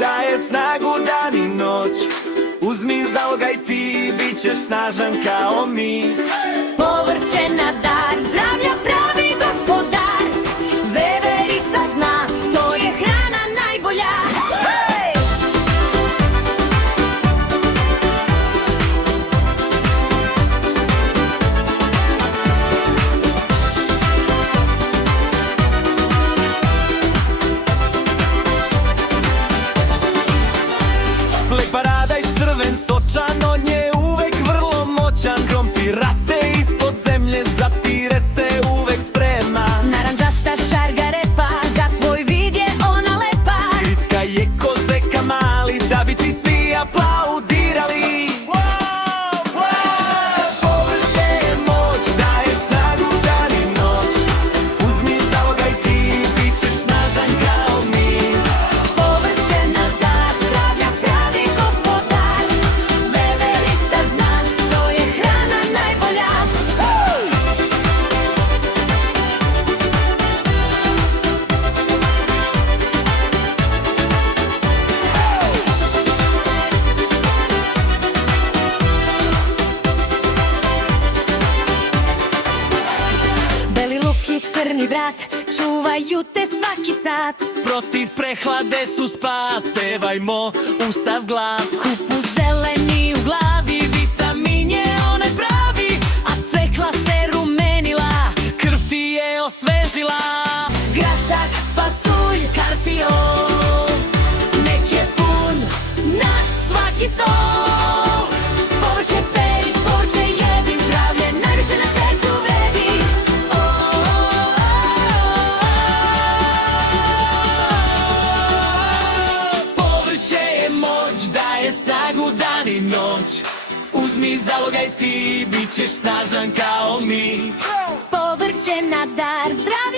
daje snagu dan i noć. Uzmi zalogaj ti, bit ćeš snažan kao mi. Povrće na dar, zdravlja pravi gospodar. Veverica zna, to je hrana najbolja. Lek paradajz crven sočan, od nje uvek vrlo moćan. Krompir raste ispod zemlje, za pire se uvek sprema. Naranđasta šargarepa, za tvoj vid je ona lepa. Gricka je ko zeka mali, da bi ti svi aplaudirali. Povrće je moć, daje snagu dan i noć. Uzmi zalogaj ti, bit ćeš snažan kao mi. Povrće na dar, zdravlja pravi gospodar. Veverica zna, to je hrana najbolja. Beli luk i crni vrat, čuvaju te svaki sat. Protiv prehlade su spas, pevajmo u sav glas. Kupu zeleni u glavi, vitamin je onaj pravi. A cekla se rumenila, Krv ti je osvežila. grašak, pasulj, karfiol. Nek je pun naš svaki stol. Povrće peri, povrće jedi, zdravlje najviše na svetu vredi. Povrće je moć, daje snagu dan i noć. Uzmi zalogaj ti, bit ćeš snažan kao mi. Povrće na dar, zdravlje